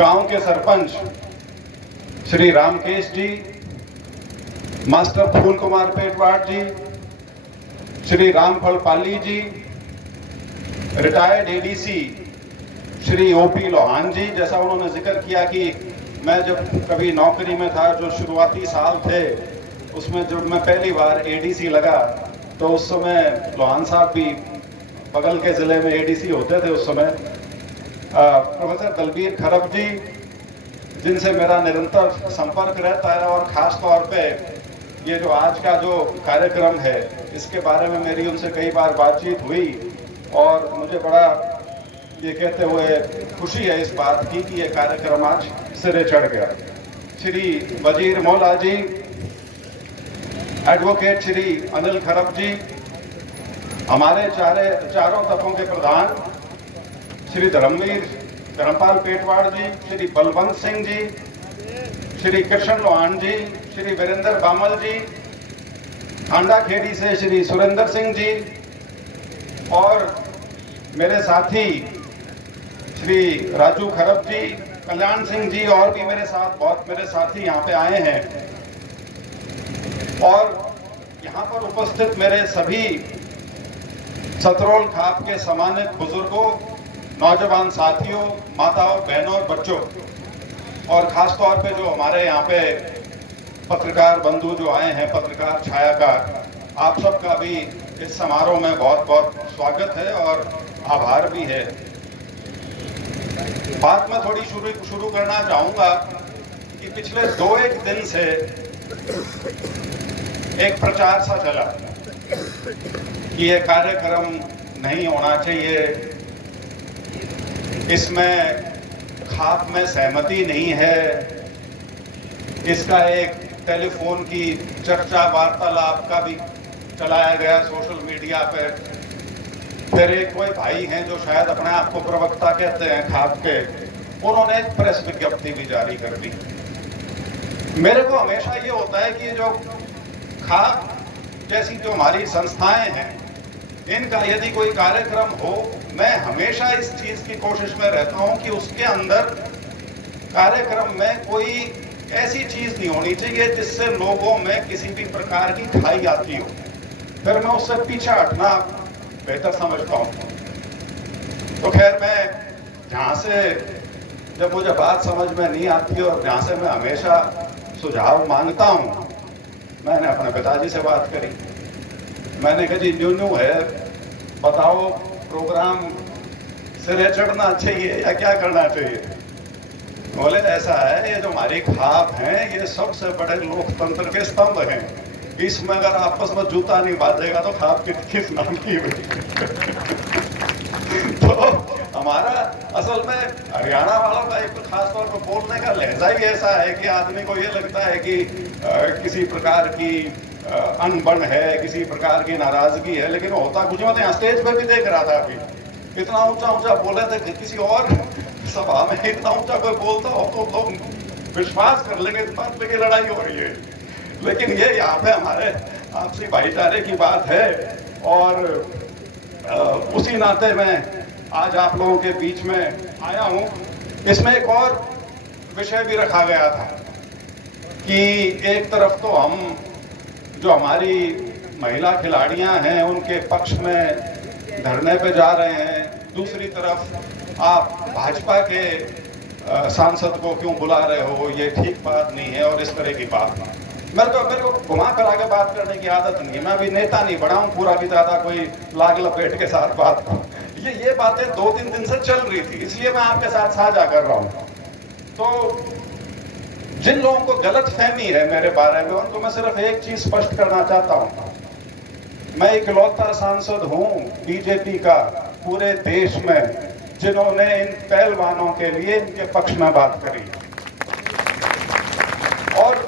गांव के सरपंच Shri Ramkesh ji, master Phool Kumar Petwad ji, Shri Ramphal Pali ji, retired ADC Shri OP Lohan ji. जैसा उन्होंने जिक्र किया कि मैं जब कभी नौकरी में था, जो शुरुआती साल थे उसमें जब मैं पहली बार एडीसी लगा तो उस समय लोहान साहब भी बगल के ज़िले में एडीसी होते थे उस समय। प्रोफेसर दलबीर खरब जी, जिनसे मेरा निरंतर संपर्क रहता है, और ख़ास तौर पे ये जो आज का जो कार्यक्रम है इसके बारे में मेरी उनसे कई बार बातचीत हुई और मुझे बड़ा ये कहते हुए खुशी है इस बात की कि ये कार्यक्रम आज सिरे चढ़ गया। श्री वजीर मौला जी, एडवोकेट श्री अनिल खरब जी, हमारे चारों तबकों के प्रधान श्री धर्मपाल पेटवाड़ जी, श्री बलवंत सिंह जी, श्री कृष्ण लोहान जी, श्री वीरेंद्र बामल जी, हांडा खेड़ी से श्री सुरेंद्र सिंह जी, और मेरे साथी श्री राजू खरब जी, कल्याण सिंह जी, और भी मेरे साथ बहुत मेरे साथी यहाँ पे आए हैं। और यहाँ पर उपस्थित मेरे सभी सतरोल खाप के सम्मानित बुजुर्गों, नौजवान साथियों, माताओं, बहनों और बच्चों, और खास तौर पे जो हमारे यहाँ पे पत्रकार बंधु जो आए हैं, पत्रकार छायाकार, आप सबका भी इस समारोह में बहुत बहुत स्वागत है और आभार भी है। बात मैं थोड़ी शुरू करना चाहूँगा कि पिछले 2-1 दिन से एक प्रचार सा चला कि ये कार्यक्रम नहीं होना चाहिए, इसमें खाप में सहमति नहीं है, इसका एक टेलीफोन की चर्चा वार्तालाप का भी चलाया गया सोशल मीडिया पे। फिर एक कोई भाई हैं जो शायद अपने आप को प्रवक्ता कहते हैं खाप के, उन्होंने एक प्रेस विज्ञप्ति भी जारी कर दी। मेरे को हमेशा ये होता है कि जो खाप जैसी जो हमारी संस्थाएं हैं, इनका यदि कोई कार्यक्रम हो, मैं हमेशा इस चीज की कोशिश में रहता हूं कि उसके अंदर कार्यक्रम में कोई ऐसी चीज नहीं होनी चाहिए जिससे लोगों में किसी भी प्रकार की खाई आती हो। फिर मैं उससे पीछे हटना बेहतर समझता हूँ। तो खैर, मैं जहाँ से जब मुझे बात समझ में नहीं आती और जहाँ से मैं हमेशा सुझाव मांगता हूँ, मैंने अपने पिताजी से बात करी। मैंने कहा जी न्यू है, बताओ प्रोग्राम सिरे चढ़ना चाहिए या क्या करना चाहिए। बोले ऐसा है, ये जो हमारी खाप है ये सबसे बड़े लोकतंत्र के स्तंभ हैं, इसमें अगर आपस में जूता नहीं बांधेगा तो खाप किस नाम की तो हमारा असल में हरियाणा वालों का एक खास तौर पर बोलने का लहजा ही ऐसा है कि आदमी को ये लगता है कि किसी प्रकार की अनबन है, किसी प्रकार की नाराजगी है, लेकिन होता कुछ मत। यहाँ स्टेज पर भी देख रहा था अभी, इतना ऊंचा ऊंचा बोले थे कि किसी और सभा में इतना ऊंचा कोई बोलता हो तो लोग विश्वास कर लेंगे इस बात पे कि लड़ाई हो रही है। लेकिन ये यहाँ पे हमारे आपसी भाईचारे की बात है, और उसी नाते मैं आज आप लोगों के बीच में आया हूँ। इसमें एक और विषय भी रखा गया था कि एक तरफ तो हम जो हमारी महिला खिलाड़ियां हैं उनके पक्ष में धरने पे जा रहे हैं, दूसरी तरफ आप भाजपा के सांसद को क्यों बुला रहे हो, ये ठीक बात नहीं है, और इस तरह की बात। मेरे को घुमा कर आगे बात करने की आदत नहीं है, मैं अभी नेता नहीं बड़ा हूँ पूरा भी ज़्यादा कोई लाग लपेट के साथ बात करूँ। ये बातें 2-3 दिन से चल रही थी, इसलिए मैं आपके साथ साझा कर रहा हूँ। तो जिन लोगों को गलत फहमी है मेरे बारे में, उनको मैं सिर्फ एक चीज स्पष्ट करना चाहता हूँ। मैं इकलौता सांसद हूँ बीजेपी का पूरे देश में जिन्होंने इन पहलवानों के लिए इनके पक्ष में बात करी, और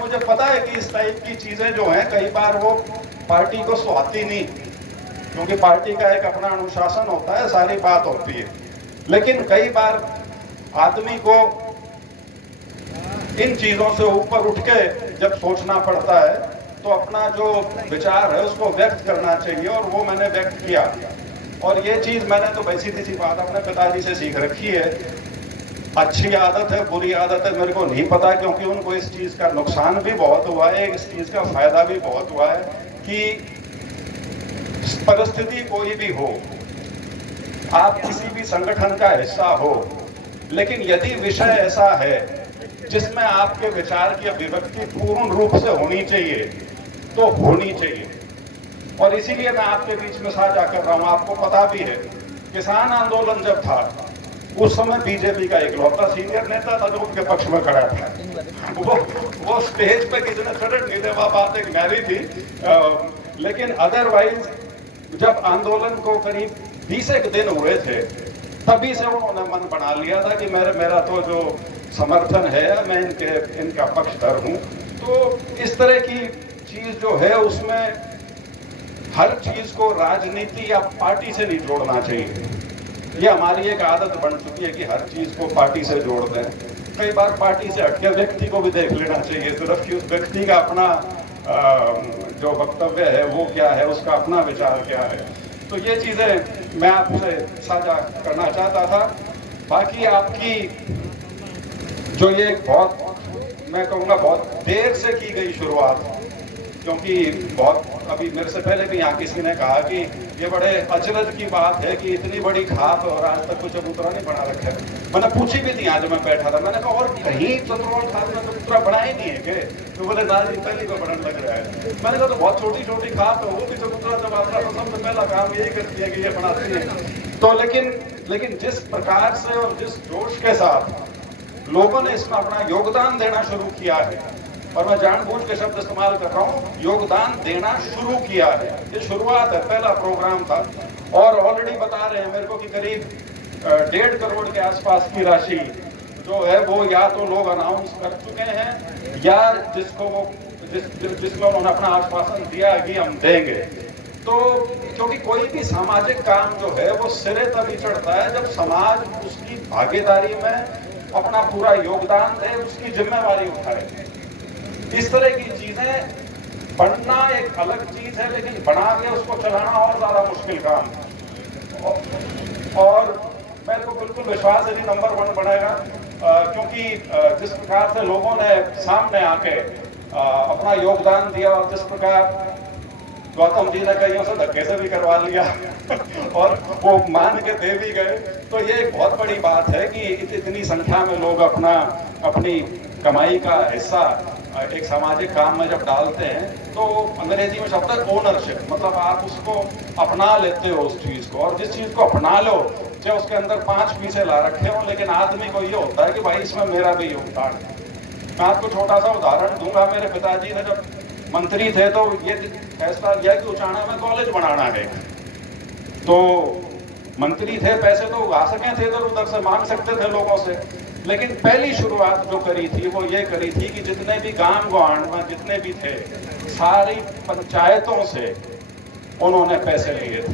मुझे पता है कि इस टाइप की चीजें जो हैं कई बार वो पार्टी को सुहाती नहीं, क्योंकि पार्टी का एक अपना अनुशासन होता है, सारी बात होती है। लेकिन कई बार आदमी को इन चीजों से ऊपर उठ के जब सोचना पड़ता है तो अपना जो विचार है उसको व्यक्त करना चाहिए, और वो मैंने व्यक्त किया। और ये चीज मैंने तो वैसी सी बात अपने पिताजी से सीख रखी है अच्छी आदत है बुरी आदत है मेरे को नहीं पता, क्योंकि उनको इस चीज़ का नुकसान भी बहुत हुआ है, इस चीज़ का फायदा भी बहुत हुआ है कि परिस्थिति कोई भी हो, आप किसी भी संगठन का हिस्सा हो, लेकिन यदि विषय ऐसा है जिसमें आपके विचार की अभिव्यक्ति पूर्ण रूप से होनी चाहिए तो होनी चाहिए। और इसीलिए मैं आपके बीच में साझा कर रहा हूं। आपको पता भी है, किसान आंदोलन जब था उस समय बीजेपी का इकलौता सीनियर नेता था जो उनके पक्ष में खड़ा था। वो स्टेज पे किसी ने चढ़ नहीं दे, वह बात एक न्यारी थी। लेकिन अदरवाइज जब आंदोलन को करीब 20 एक दिन हुए थे, तभी से उन्होंने मन बना लिया था कि मेरा तो जो समर्थन है मैं इनका पक्षधर हूं। तो इस तरह की चीज जो है उसमें हर चीज को राजनीति या पार्टी से नहीं जोड़ना चाहिए। ये हमारी एक आदत बन चुकी है कि हर चीज को पार्टी से जोड़ दें। कई बार पार्टी से हटके व्यक्ति को भी देख लेना चाहिए, सिर्फ कि उस व्यक्ति का अपना जो वक्तव्य है वो क्या है, उसका अपना विचार क्या है। तो ये चीजें मैं आपसे साझा करना चाहता था। बाकी आपकी जो ये बहुत, मैं कहूँगा बहुत देर से की गई शुरुआत, क्योंकि बहुत अभी मेरे से पहले भी यहाँ किसी ने कहा कि ये बड़े अचरज की बात है कि इतनी बड़ी खाप और आज तक कुछ चबूतरा नहीं बना रखा है। मैंने पूछी भी थी आज मैं बैठा था, मैंने कहा और कहीं चतुर्वेद खाप में चबूतरा बना ही नहीं है क्या? तो बोले ना जी पहली को बनने लग रहा है। मैंने कहा तो बहुत छोटी छोटी खाप है, वो भी चबूतरा जब आता है तो सबसे पहला काम यही करती है कि ये बनाती है। तो लेकिन जिस प्रकार से और जिस जोश के साथ लोगों ने इसमें अपना योगदान देना शुरू किया है, और मैं जानबूझ के शब्द इस्तेमाल कर रहा हूँ, योगदान देना शुरू किया है। ये शुरुआत है, पहला प्रोग्राम था। और ऑलरेडी बता रहे हैं मेरे को कि करीब 1.5 करोड़ के आसपास की राशि जो है वो या तो लोग अनाउंस कर चुके हैं या जिसमें उन्होंने अपना आश्वासन दिया है कि हम देंगे। तो क्योंकि कोई भी सामाजिक काम जो है वो सिरे तभी चढ़ता है जब समाज उसकी भागीदारी में अपना पूरा योगदान दे, उसकी जिम्मेवारी उठाए। इस तरह की चीजें बनना एक अलग चीज है, लेकिन बना के उसको चलाना और ज्यादा मुश्किल काम है। और मेरे को बिल्कुल विश्वास है कि नंबर 1 बनेगा, क्योंकि जिस प्रकार से लोगों ने सामने आके अपना योगदान दिया और जिस प्रकार गौतम जी ने कईयों से धक्के से भी करवा लिया और वो मान के दे भी गए, तो ये एक बहुत बड़ी बात है कि इतनी संख्या में लोग अपनी कमाई का हिस्सा एक सामाजिक काम में जब डालते हैं। तो अंग्रेजी में शब्द है ओनरशिप, मतलब आप उसको अपना लेते हो उस चीज को। और जिस चीज को अपना लो, चाहे उसके अंदर 5 पैसे ला रखे हो, लेकिन आदमी को ये होता है कि भाई इसमें मेरा भी योगदान है। मैं आपको छोटा सा उदाहरण दूंगा। मेरे पिताजी ने जब मंत्री थे तो ये फैसला लिया कि उचाना में कॉलेज बनाना है। तो मंत्री थे, पैसे तो उगा सके थे, इधर उधर से मांग सकते थे लोगों से, लेकिन पहली शुरुआत जो करी थी वो ये करी थी कि जितने भी गांव गवांड में जितने भी थे, सारी पंचायतों से उन्होंने पैसे लिए थे,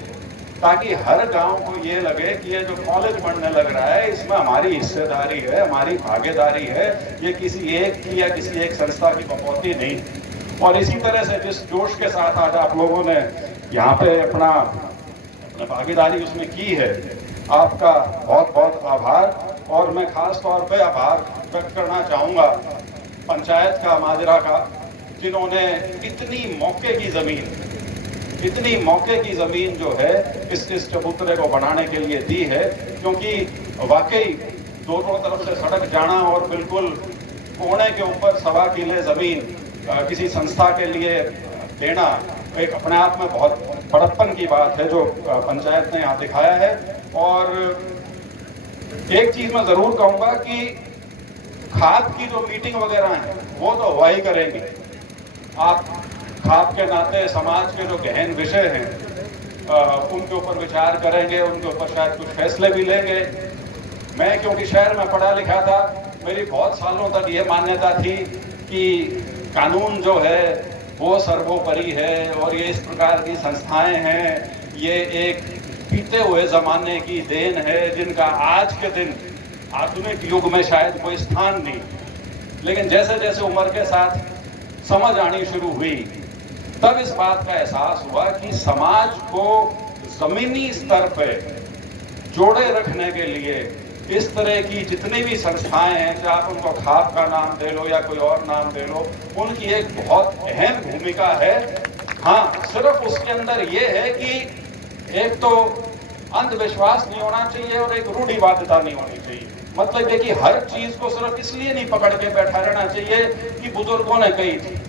ताकि हर गांव को ये लगे कि ये जो कॉलेज बनने लग रहा है इसमें हमारी हिस्सेदारी है, हमारी भागीदारी है, ये किसी एक की या किसी एक संस्था की बकौती नहीं। और इसी तरह से जिस जोश के साथ आज आप लोगों ने यहाँ पे अपना भागीदारी उसमें की है, आपका बहुत बहुत आभार। और मैं खास तौर पे आभार व्यक्त करना चाहूँगा पंचायत का, माजरा का, जिन्होंने इतनी मौके की ज़मीन जो है इस चबूतरे को बनाने के लिए दी है। क्योंकि वाकई दोनों तरफ से सड़क जाना और बिल्कुल कोने के ऊपर 1.25 किले ज़मीन किसी संस्था के लिए देना एक अपने आप में बहुत बड़प्पन की बात है जो पंचायत ने यहाँ दिखाया है। और एक चीज मैं जरूर कहूंगा कि खाप की जो मीटिंग वगैरह है वो तो हुआ ही करेंगी। आप खाप के नाते समाज के जो गहन विषय हैं उनके ऊपर विचार करेंगे, उनके ऊपर शायद कुछ फैसले भी लेंगे। मैं क्योंकि शहर में पढ़ा लिखा था, मेरी बहुत सालों तक ये मान्यता थी कि कानून जो है वो सर्वोपरि है और ये इस प्रकार की संस्थाएं हैं, ये एक बीते हुए जमाने की देन है जिनका आज के दिन आधुनिक युग में शायद कोई स्थान नहीं। लेकिन जैसे जैसे उम्र के साथ समझ आनी शुरू हुई, तब इस बात का एहसास हुआ कि समाज को जमीनी स्तर पर जोड़े रखने के लिए इस तरह की जितनी भी संस्थाएं हैं, चाहे आप उनको खाप का नाम दे लो या कोई और नाम दे लो, उनकी एक बहुत अहम भूमिका है। हाँ, सिर्फ उसके अंदर ये है कि एक तो अंधविश्वास नहीं होना चाहिए और एक रूढ़िवादिता नहीं होनी चाहिए। मतलब ये कि हर चीज को सिर्फ इसलिए नहीं पकड़ के बैठा रहना चाहिए कि बुजुर्गों ने कही थी।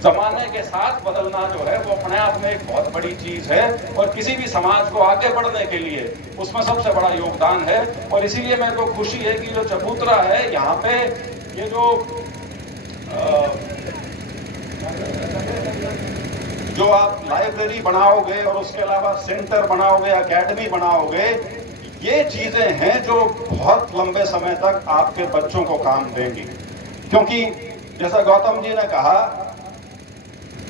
जमाने के साथ बदलना जो है वो अपने आप में एक बहुत बड़ी चीज है, और किसी भी समाज को आगे बढ़ने के लिए उसमें सबसे बड़ा योगदान है। और इसीलिए मेरे को खुशी है कि जो चबूतरा है यहाँ पे ये जो आप लाइब्रेरी बनाओगे और उसके अलावा सेंटर बनाओगे, एकेडमी बनाओगे, ये चीजें हैं जो बहुत लंबे समय तक आपके बच्चों को काम देंगी। क्योंकि जैसा गौतम जी ने कहा,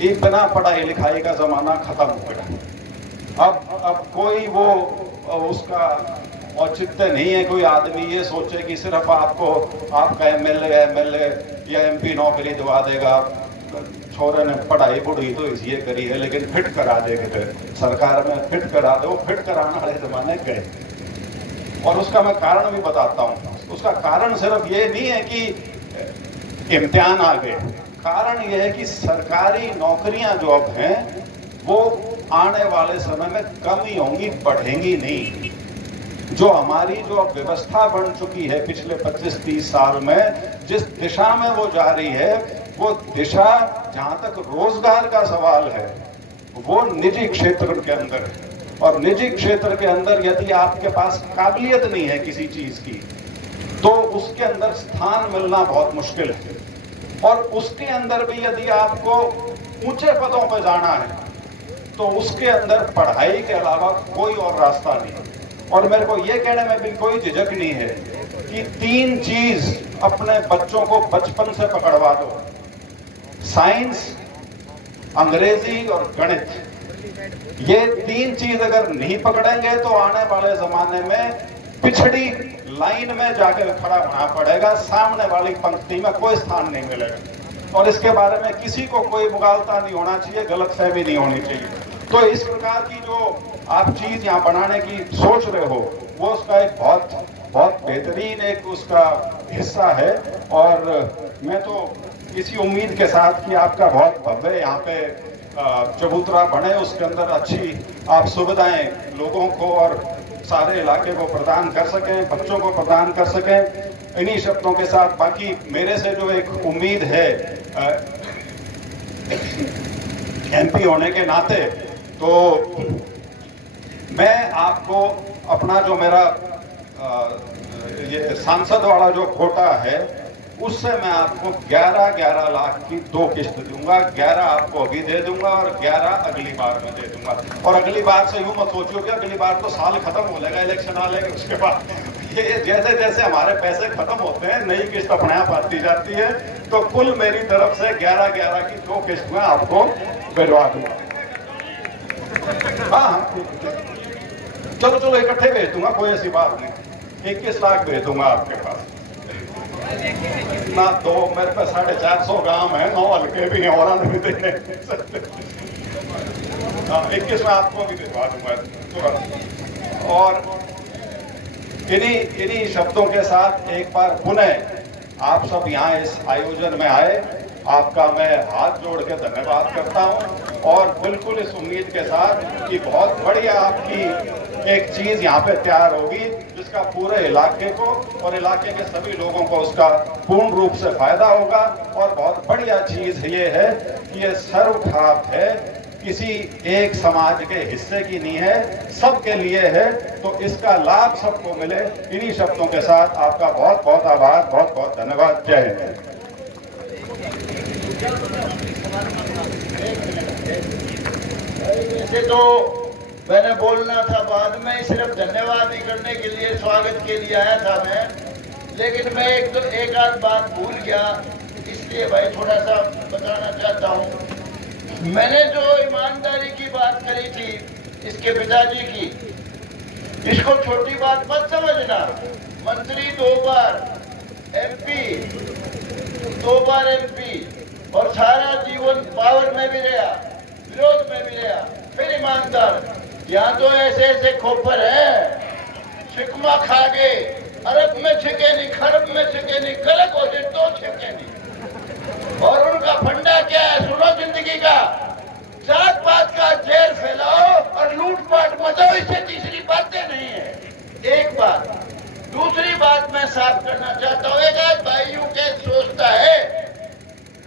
एक बिना पढ़ाई लिखाई का जमाना खत्म हो गया। अब कोई वो उसका औचित्य नहीं है कोई आदमी ये सोचे कि सिर्फ आपका एमएलए या एमपी नौकरी दिवा देगा। छोरे ने पढ़ाई बुढ़ी तो इसलिए करी है, लेकिन फिट करा देंगे सरकार में, फिट करा दो, फिट कराने वाले जमाने गए। और उसका मैं कारण भी बताता हूँ। उसका कारण सिर्फ ये नहीं है कि इम्तिहान आ गए, कारण यह है कि सरकारी नौकरियां जो अब हैं वो आने वाले समय में कम ही होंगी, बढ़ेंगी नहीं। जो हमारी जो अब व्यवस्था बन चुकी है पिछले 25-30 साल में, जिस दिशा में वो जा रही है, वो दिशा जहां तक रोजगार का सवाल है वो निजी क्षेत्र के अंदर है। और निजी क्षेत्र के अंदर यदि आपके पास काबिलियत नहीं है किसी चीज की, तो उसके अंदर स्थान मिलना बहुत मुश्किल है। और उसके अंदर भी यदि आपको ऊंचे पदों पर जाना है तो उसके अंदर पढ़ाई के अलावा कोई और रास्ता नहीं। और मेरे को ये कहने में भी कोई झिझक नहीं है कि 3 चीज अपने बच्चों को बचपन से पकड़वा दो, साइंस, अंग्रेजी और गणित। ये 3 चीज अगर नहीं पकड़ेंगे तो आने वाले जमाने में पिछड़ी लाइन में जाकर खड़ा होना पड़ेगा, सामने वाली पंक्ति में कोई स्थान नहीं मिलेगा। और इसके बारे में किसी को कोई मुगालता नहीं होना चाहिए, गलतफहमी नहीं होनी चाहिए। तो इस प्रकार की जो आप चीज यहाँ बनाने की सोच रहे हो, वो उसका एक बहुत बेहतरीन एक उसका हिस्सा है। और मैं तो इसी उम्मीद के साथ कि आपका बहुत भव्य यहाँ पे चबूतरा बने, उसके अंदर अच्छी आप सुविधाएं लोगों को और सारे इलाके को प्रदान कर सकें, बच्चों को प्रदान कर सकें। इन्हीं शब्दों के साथ बाकी मेरे से जो एक उम्मीद है एमपी होने के नाते, तो मैं आपको अपना जो मेरा ये सांसद वाला जो कोटा है, उससे मैं आपको 11-11 लाख की 2 किस्त दूंगा। 11 आपको अभी दे दूंगा और 11 अगली बार में दे दूंगा। और अगली बार से यूं मत सोचियो कि अगली बार तो साल खत्म हो जाएगा, इलेक्शन आ लेगा उसके बाद। ये जैसे जैसे हमारे पैसे खत्म होते हैं, नई किस्त अपने आप आती जाती है। तो कुल मेरी तरफ से 11-11 की 2 किस्त में आपको भिजवा दूंगा। हाँ, चलो इकट्ठे भेज दूंगा, कोई ऐसी बात नहीं। 21 लाख भेज दूंगा आपके पास ना। 2 मेरे पास 450 गांव है, 9 हल्के भी हैं, और भी देने। 21 में आपको भी भिजवा दूंगा तुरंत। और इन्हीं शब्दों के साथ एक बार पुनः आप सब यहाँ इस आयोजन में आए, आपका मैं हाथ जोड़ के धन्यवाद करता हूँ। और बिल्कुल इस उम्मीद के साथ कि बहुत बढ़िया आपकी एक चीज यहाँ पे तैयार होगी, जिसका पूरे इलाके को और इलाके के सभी लोगों को उसका पूर्ण रूप से फायदा होगा। और बहुत बढ़िया चीज ये है कि ये सर्वखाप है, किसी एक समाज के हिस्से की नहीं है, सबके लिए है। तो इसका लाभ सबको मिले। इन्हीं शब्दों के साथ आपका बहुत बहुत आभार, बहुत बहुत धन्यवाद। जय हिंद। वैसे तो मैंने बोलना था बाद में, सिर्फ धन्यवाद ही करने के लिए, स्वागत के लिए आया था मैं, लेकिन मैं एक आध बात भूल गया, इसलिए भाई थोड़ा सा बताना चाहता हूँ। मैंने जो ईमानदारी की बात करी थी इसके पिताजी की, इसको छोटी बात मत समझना। मंत्री 2 बार एमपी और सारा जीवन पावर में भी रहा, विरोध में भी रहा, फिर ईमानदार। यहाँ तो ऐसे खोपर है, शिकमा खा गए, अरब में छिके नहीं, खरब में छिके नहीं, गलत हो जाए तो छिके नहीं। और उनका फंडा क्या है? सुनो जिंदगी का, जात पात का जहर फैलाओ और लूटपाट मचाओ, इससे तीसरी बातें नहीं है। एक बात। दूसरी बात मैं साफ करना चाहता हूँ, एक आध भाइयों के सोचता है,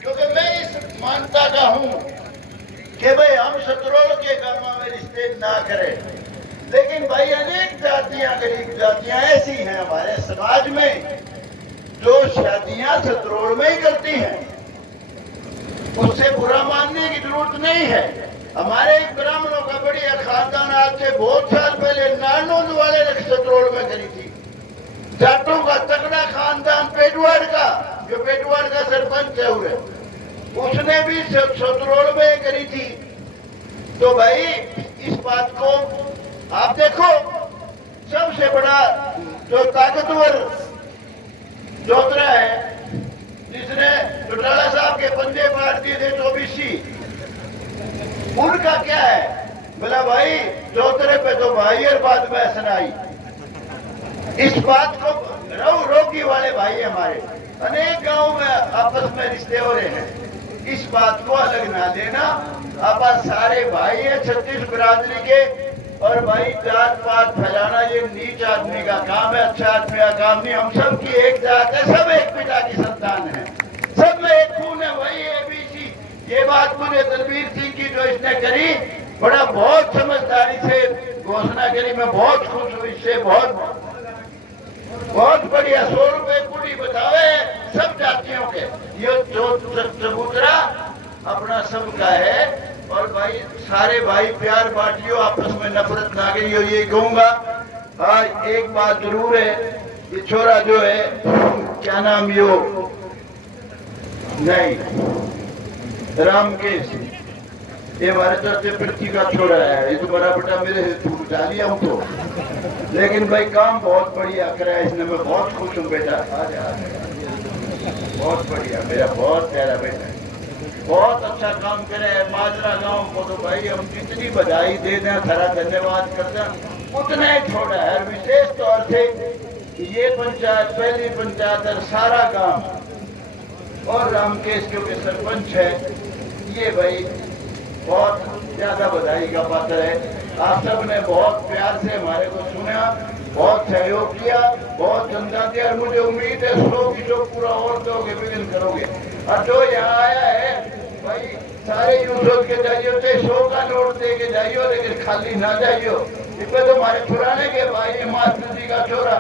क्योंकि मैं इस मानता का हूं कि भाई हम शत्रुओं के गांव में रिश्ते ना करें, लेकिन भाई अनेक जातियां, गरीब जातियां ऐसी हैं हमारे समाज में जो शादियां शत्रुओं में ही करती हैं। उससे बुरा मानने की जरूरत नहीं है। हमारे एक ब्राह्मणों का बढ़िया खानदान आज से बहुत साल पहले नानोद वाले शत्रुओं में करी थी। जाटों का तगड़ा खानदान पेटवाड़ का, जो पेटवाड़ का सरपंच है उरे, उसने भी शत्रुओं में करी थी। तो भाई इस बात को आप देखो, सबसे बड़ा जो ताकतवर जोतरा है जिसने चौटाला साहब के पंजे मार दिए थे 24सी, उनका क्या है? बोला भाई जोतरे पे तो भाई और बाद में सुनाई। इस बात को रोगी वाले भाई हमारे अनेक गांव में आपस में रिश्ते हो रहे हैं, इस बात को अलग ना लेना। आप सारे भाई है छत्तीस बिरादरी के, और भाई जात पात फैलाना ये नीच आदमी का काम है, अच्छा आदमी का काम नहीं। हम सब की एक जात है, सब एक पिता की संतान है, सब में एक खून है, वही ABC। ये बात मुझे दलबीर सिंह की जो इसने करी, बड़ा बहुत समझदारी से घोषणा करी, मैं बहुत खुश हूँ इससे, बहुत बढ़िया। 100 रुपए कुड़ी बतावे सब जातियों के, ये जो चबूतरा अपना सबका है। और भाई सारे भाई प्यार बांटियो, आपस में नफरत ना करियो, ये कहूंगा। हाँ एक बात जरूर है, ये छोरा जो है क्या नाम यो नहीं रामकेश, ये हमारे चर्चे पृथ्वी का छोरा है, ये तो बड़ा बेटा मेरे उठा लिया हूँ तो, लेकिन भाई काम बहुत बढ़िया करा है इसने, मैं बहुत खुश हूँ बेटा। बहुत बढ़िया, मेरा बहुत प्यारा बेटा है, बहुत अच्छा काम करे है। माजरा गांव को तो भाई हम जितनी बधाई दे दें, सारा धन्यवाद कर दें, उतना ही छोड़ा है। विशेष तौर से ये पंचायत, पहली पंचायत और सारा गांव और रामकेश क्योंकि सरपंच है, ये भाई बहुत ज्यादा बधाई का पात्र है। आप सब ने बहुत प्यार से हमारे को सुना, बहुत सहयोग किया, बहुत चंदा दिया, और मुझे उम्मीद है 100 की 100 पूरा और दोगे, विघ्न करोगे। और जो यहाँ आया है भाई सारे यूं सोच के जाइयो, 100 का नोट दे के जाइयो, लेकिन खाली ना जाइयो। इसमें तो हमारे पुराने के भाई मास्टर जी का छोरा